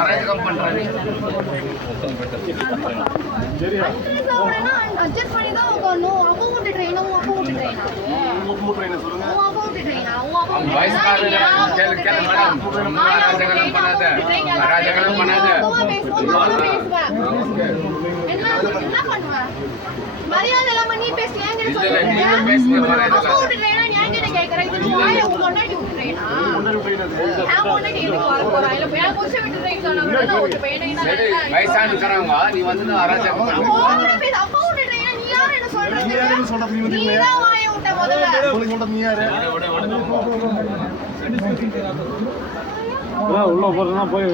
Arrange பண்றாரு. Adjust பண்ணி தான் உட்காரணும். அப்போ விட்டு ட்ரெயினா அப்போ விட்டு ட்ரெயினா என்ன பண்ணுவேன்? மரியாதை இல்லாம நீ பேசுறியா? கேக்குறேன் முன்னாடி விட்டுறேனா? வயசானுக்கிறவங்க நீ வந்து அராஜகம் உள்ள போறதுனா போய்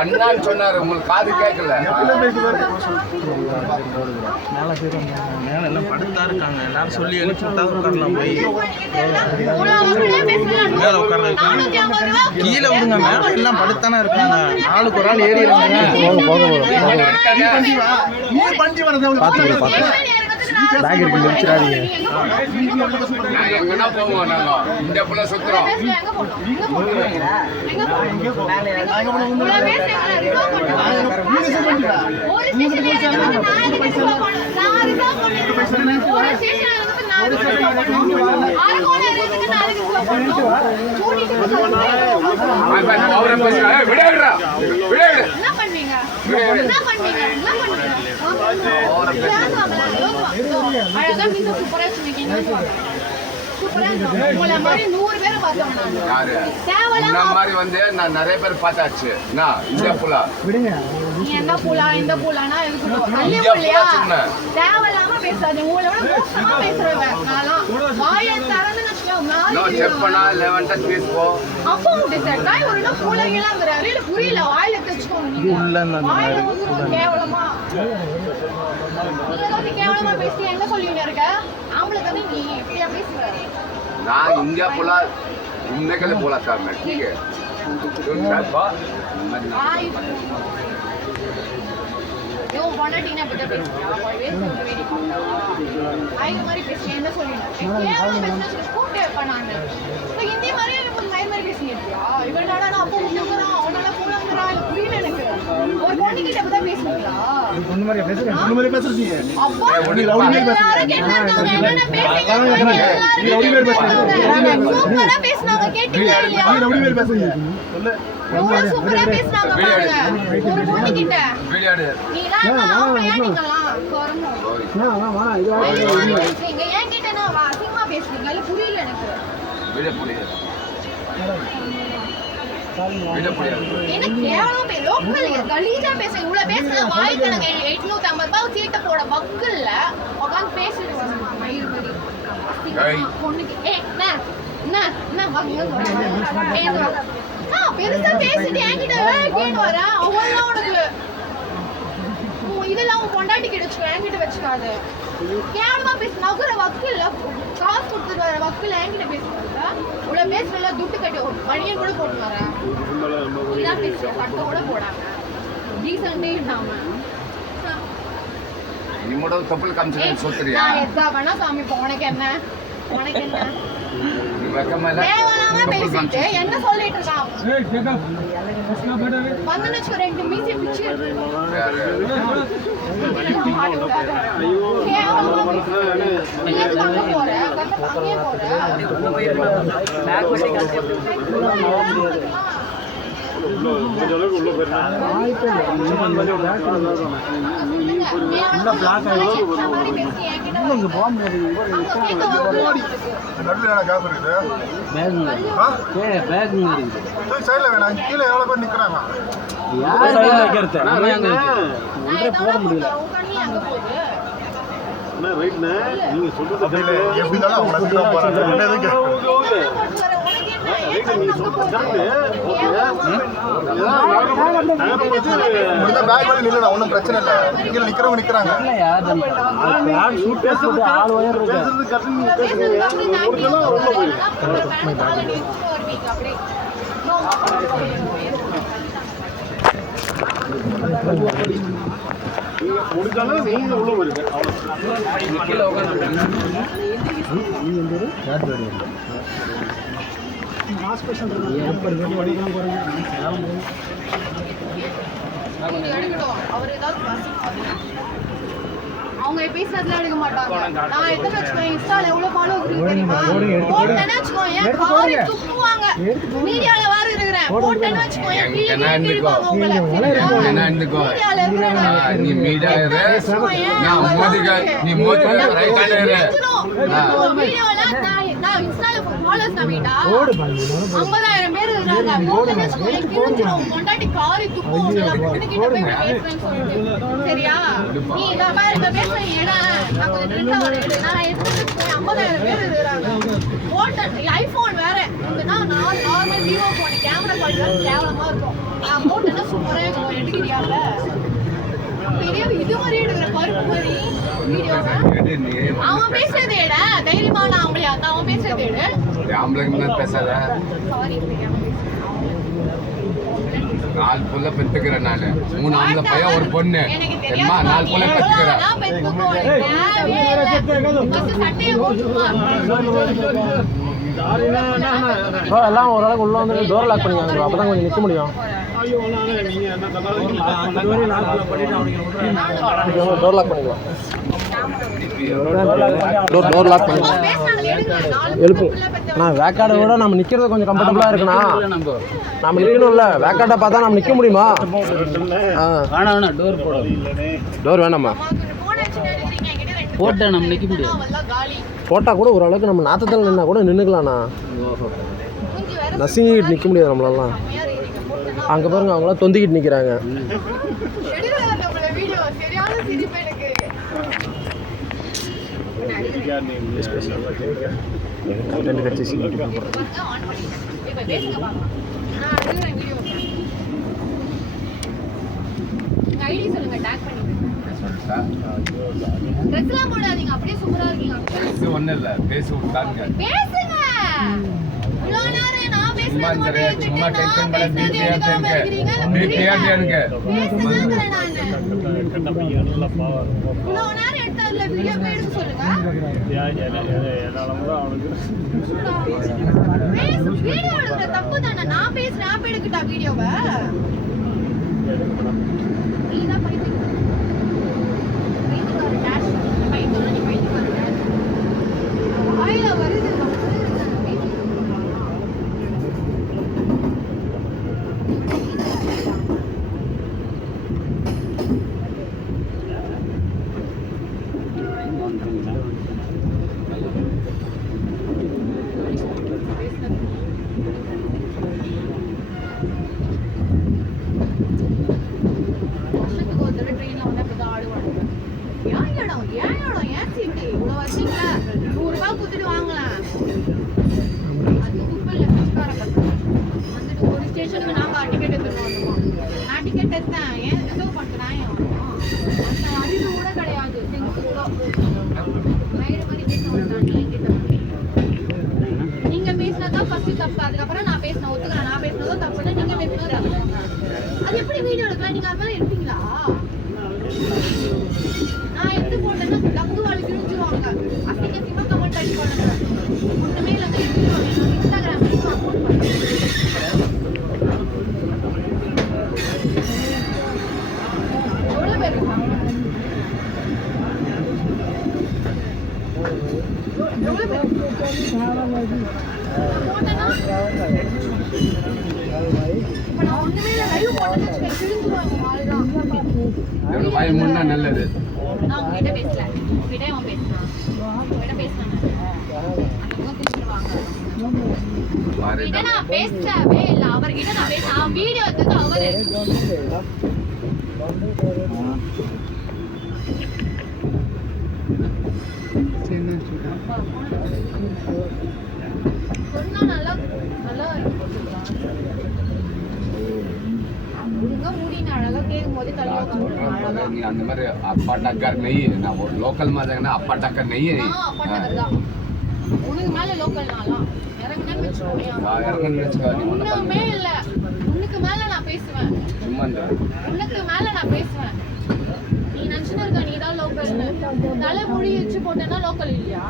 அண்ணான்னு சொன்னாரு. உங்களுக்கு காது கேட்கல. மேல எல்லாம் படுத்தா இருக்காங்க. எல்லாரும் சொல்லி எழுப்பி உட்காரலாம். போய் மேல உட்கார கீழே விடுங்க. மேல எல்லாம் படுத்தானே இருக்காங்க. ஆளுக்கு ஒரு ஆள் ஏறி இருக்காங்க. பேக் இருக்கு முடிச்சிடாதீங்க. எங்கன்னா போவோம் நாங்க. இந்த புள்ள சுத்துறோம். மாதிரி வந்து நான் நிறைய பேர் பார்த்தாச்சு. இந்த புலா என்ன புலா இந்த புலானா தேவையில்லாம பேசாது. உங்களை விட மோசமா பேசுறவன் நான்லாம். வாயை திறந்து அப்போ ஒரு புலகளாங்கிறாரு. இல்ல புரியல. வாயில தச்சுக்கோங்க. கேவலமா கேவலமா பேசி என்ன சொல்லிட்டு இருக்க? ஆம்பளை கதை நீ எப்படியா பேசுற? நான் இங்க போல இன்னைக்கு போல சார். ठीक है யோ பொண்டாட்டினா பத்தி பேசுறியா? ஐயோ மாதிரி பேசி என்ன சொல்லிட்டு கேவலமா பேசினா கூப்பிட்டு பண்ணாங்க. இந்த மாதிரி ஒரு மாதிரி பேசிட்டியா? இவன் நானா அப்போ முன்னங்கறா அவனால போறங்கறா புரியல எனக்கு. ஒரு பொண்ணு கிட்ட பத்தி பேசுறீங்களா? பொண்ணு மாதிரி பேசுறீங்க. பொண்ணு மாதிரி பேசுறீங்க. அப்போ நீ ரவுடி மாதிரி பேசுறீங்க. என்ன பேசுறீங்க? நீ ரவுடி மாதிரி பேசுறீங்க. சூப்பரா பேசுனாங்க கேட்டீங்களா? நீ ரவுடி மாதிரி பேசுறீங்க. சொல்லு. சூப்பரா பேசுனாங்க பாருங்க. ஒரு பொண்ணு கிட்ட நீலாம் ஆம்பளையானீங்களா? கொரமோ வா இது நீங்க ஏன் கிட்ட நான் அசிங்கமா பேசுறீங்க? இல்ல புரியல எனக்கு. வீடியோ புரியல. என்ன கேவலம் லோக்கல் கலீஜா பேசுறீங்க. இவ்வளவு பேசுனா வாய் கணக்கு 850 ரூபாய் சீட்டை போட வக்கல்ல உட்காந்து பேசிட்டு வரமா மயிர் மாதிரி பொண்ணுக்கு பெருசா பேசிட்டு என்கிட்ட கேட்டு வர அவள்லாம் உனக்கு இதெல்லாம் உன் பொண்டாட்டி கிட்ட வச்சுக்கோ. என்கிட்ட வச்சுக்காது. கேவலமா பேச நகுற வக்கல்ல காசு கொடுத்துட்டு வர வக்கல் என்கிட்ட பேசுறாங்க. இவ்வளவு பேசுறல துட்டு கட்டி பணியன் கூட போட்டு வரேன். இதான் பேசுறேன். சட்டை கூட போடாம ரீசன்டே இல்லாம ನಿಮ್ಮಡ ತಪ್ಪಲ್ ಕಾಮಿಸ್ತಾರೆ ಸೋತ್ರಿಯಾ நான் எதா வேணா சாமி இப்போ உனக்கு என்ன வெக்கமல்ல தேவலாம பேசிட்டு என்ன சொல்லிட்டு இருக்கான் வந்து ரெண்டு மீசி பிச்சு ஒன்னும் பிரச்சனை இல்ல கீழே நிக்கிறவங்க நிக்கிறாங்க முடிஞ்சாலும் நீங்க உள்ள போயிருங்க அவங்க பேசுறதுல எடுக்க மாட்டாங்க. நான் எத்தனை வச்சுக்கோங்க இன்ஸ்டால எவ்வளவு ஃபாலோவர்ஸ் இருக்கு தெரியுமா? போட்டேன்னு வச்சுக்கோங்க காரி துப்புவாங்க. மீடியால வேற இருக்கிறேன். போட்டேன்னு வச்சுக்கோங்க என்ன ఎందుకో నీ మీడియా నా మోదీగా నీ మోదీ రైట్ హ్యాండ్ வீடியோல நான் இன்ஸ்டால ஃபாலோவர்ஸ் நம்பிட்டா 50000 பேர் இருக்காங்க. போட்டேன்னு வச்சுக்கோங்க கிழிஞ்சிரும். கொண்டாடி காரி துப்புவாங்க. நான் கிட்ட போய் பேசுறேன்னு சொல்லிட்டு சரியா? நீ இத பாரு இந்த பேசுறீங்க நான் கொஞ்சம் ட்ரெண்டா வரேன். நான் எடுத்து 50000 பேர் இருக்காங்க. போட்டே ஐபோன் வேற நான் normal Vivo phone camera quality கேவலமா இருக்கும். நான் போட்டேன்னா சூப்பரா இருக்கும். எடுக்கிறியால பெரிய இது மாதிரி எடுக்கிற பருப்பு மாதிரி வீடியோவை அவன் பேசுறதை எட தைரியமான ஆம்பளையா இருந்தா அவன் பேசுறதை எடு ஆம்பளைங்க பேசாத சாரி நாலு புள்ள பெத்துக்கிறேன் நானு 3 ஆம்பளை பையன் ஒரு பொண்ணு தெரியுமா 4 புள்ள பெத்துக்கிறேன் எல்லாம் ஓரளவுக்கு உள்ள வந்து டோர் லாக் பண்ணிக்காங்க அப்பதான் கொஞ்சம் நிற்க முடியும் டோர் லாக் பண்ணிக்கலாம் டோர் லாக் பண்ணிக்கலாம் எழுப்பு நான் வேக்காடை விட நம்ம நிற்கிறது கொஞ்சம் கம்ஃபர்டபுளாக இருக்குண்ணா நம்ம நிற்கணும்ல வேக்காட்டை பார்த்தா நம்ம நிற்க முடியுமா வேணாம் டோர் போட டோர் வேணாமா போட்டேன் நம்ம நிற்க முடியும் போட்டால் கூட ஓரளவுக்கு நம்ம நாற்றத்தில் நின்னா கூட நின்றுக்கலாண்ணா நசுங்கிட்டு நிற்க முடியாது நம்மளாலாம் அங்கே பாருங்க அவங்களாம் தொந்திக்கிட்டு நிற்கிறாங்க ட்ரெஸ்லாம் போடாதீங்க அப்படியே சூப்பரா இருக்கீங்க இது ஒண்ணு இல்ல பேசி விட்டாங்க பேசுங்க இவ்வளவு நேரம் நான் பேசுறது சும்மா டென்ஷன் பண்ண பிபிஆர் எனக்கு பேசுறேன் நான் இவ்வளவு நேரம் எடுத்ததுல வீடியோ எடுத்து சொல்லுங்க வீடியோ எடுக்கிற தப்பு தானே நான் பேசுறேன் ஆப் எடுக்கிட்டா வீடியோவை நீதான் படிக்க நீங்க பேசினதான் ஃபர்ஸ்ட் தப்பு அதுக்கப்புறம் நான் பேசினேன் ஒத்துக்கிறேன் நான் பேசினதும் தப்புன்னு நீங்க பேசினதும் தப்பு அது எப்படி வீடியோ எடுக்கலாம் நீங்க அது மாதிரி எடுப்பீங்க எவ்வளவு வாய் முன்னா நல்லது. நான் உங்ககிட்ட பேசல. உங்ககிட்ட அவன் பேசினான். உங்ககிட்ட பேசினான். அந்த முகம் திருப்பிடுவாங்க. பாரு உங்ககிட்ட நான் பேசவே இல்ல. அவர்கிட்ட நான் பேசினேன். வீடியோ எடுத்தது அவரு. சொன்னா நல்லா நல்லா ஒழுங்கா மூடி நான் அழகா கேட்கும் போது தள்ளி உட்காந்து நீ அந்த மாதிரி அப்பா டக்கர் நெய் நான் ஒரு லோக்கல் மாதிரி அப்பா டக்கர் நெய் அப்பா டக்கர் தான். உனக்கு மேல லோக்கல் நான்லாம் இறங்குனேன்னு வச்சுக்கோ. ஒண்ணுமே இல்ல. உனக்கு மேல நான் பேசுவேன். சும்மா உனக்கு மேல நான் பேசுவேன். நீ நினைச்சுன்னு இருக்க நீ தான் லோக்கல்னு. தலை முடி வச்சு போட்டேன்னா லோக்கல் இல்லையா?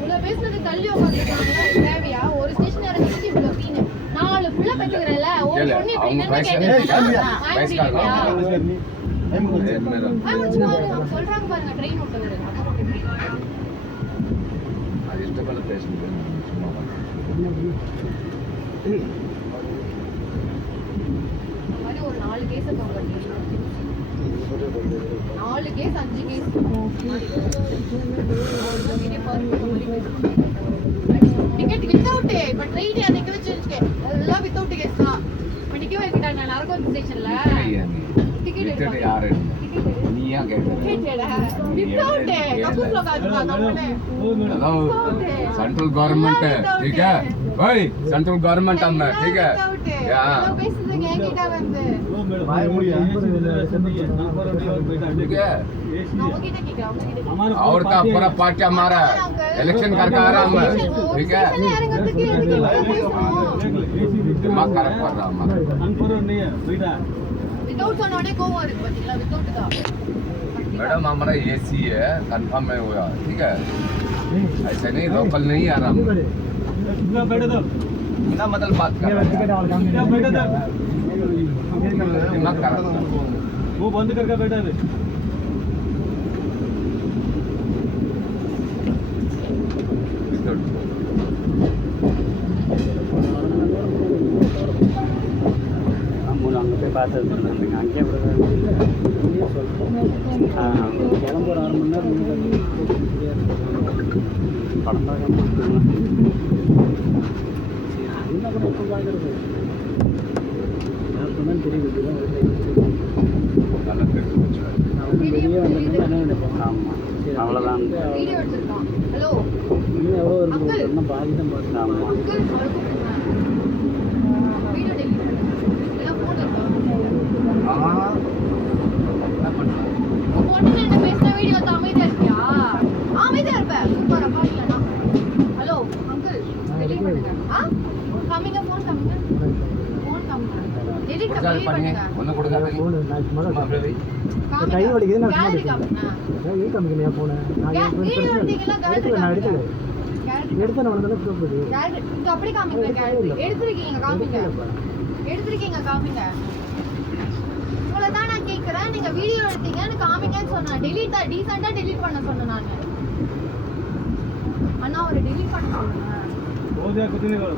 இவ்வளவு பேசுனது தள்ளி உட்காந்துருக்காங்களா? தேவையா? ஒரு ஸ்டேஷன் இறங்கிட்டு இவ்வளவு சீனு. 4 புள்ள பெற்றுக்கிறல ஒரு பொண்ணு இப்படி என்னன்னு கேட்டேன். சொல்றாங்க பாருங்க ட்ரெயின் விட்டவர். அது இஷ்டப்பட பேசுங்க. மாதிரி ஒரு 4 case 4 case 5 case ticket without இப்ப ட்ரெயின் அன்னைக்கு வச்சிருக்கே அதெல்லாம் வித்தவுட் கேஸ் தான். மணிக்கு வைக்கிட்டாங்க நான் அரகோன் ஸ்டேஷன்ல டிக்கெட் எடுத்து யாரு நீயா கேட்டடா வித்தவுட் கப்புல காட்டுறாங்க நம்மளே सेंट्रल गवर्नमेंट है ठीक है भाई सेंट्रल गवर्नमेंट हम है ठीक है நான் பேசுறது கேக்கிட்ட வந்து வாய முடியா ठीक है அவங்க கிட்ட கேக்குறாங்க और का पूरा पार्टी हमारा इलेक्शन करके आ रहा हम ठीक है இறங்கிறதுக்கு எதுக்கு பேசணும்? दिमाग खराब कर रहा हमारा வித்தவுட் சொன்னோடே கோவம் இருக்கு பாத்தீங்களா? வித்தவுட் தான் मैडम हमारा एसी है कंफर्म है हुआ ठीक है ऐसे नहीं लोकल नहीं आ रहा ना मतलब बात कर दिमाग खराब वो बंद करके बैठा है அங்கே போய் பார்த்தது அங்கே கிளம்பு ஒரு 1/2 மணி நேரம் படம் பார்க்காம என்ன கூட இப்போ பார்க்குறது யார் சொன்னாலும் தெரியுது நல்லா தெரிஞ்சு வச்சு வெளியே வந்தீங்கன்னா என்ன நினைப்போம் ஆமாம் அவ்வளோதான் வீடியோ எடுத்துட்டான். ஹலோ இன்னும் எவ்வளோ இருக்குது இன்னும் பாதி தான் பார்த்து ஆமாம் அங்கிள் வீடியோ டெலிட் இல்ல போன் இருக்கா? பொண்ணு என்ன பேசின வீடியோ அமைதியா இருக்கியா? அமைதியா இருப்ப சூப்பரா பாக்கலனா. ஹலோ அங்கிள் டெலிட் பண்ணுங்க. காமிங்க ஃபோன் காமிங்க. ஃபோன் காமிங்க. டெலிட் பண்ணுங்க. ஒண்ணு கொடுக்காத கை வலிக்குது நான் கேலரி காமிங்க. ஏன் காமிக்கலையா போன நான் வீடியோ எடுத்தீங்களா? கேலரி நான் எடுக்கல கேலரி எடுத்து நான் வந்து ப்ரூஃப் கேலரி இங்க அப்படி காமிங்க. கேலரி எடுத்துருக்கீங்க காமிங்க. எடுத்துருக்கீங்க காமிங்க. உங்களதான் நான் கேக்குறேன். நீங்க வீடியோ எடுத்தீங்கன்னு காமிங்கன்னு சொன்னேன். டெலீட் தான் டீசெண்டா டெலீட் பண்ண சொன்னேன் நான். அண்ணா ஒரு டெலீட் பண்ண சொல்லுங்க. हो गया कुछ नहीं करो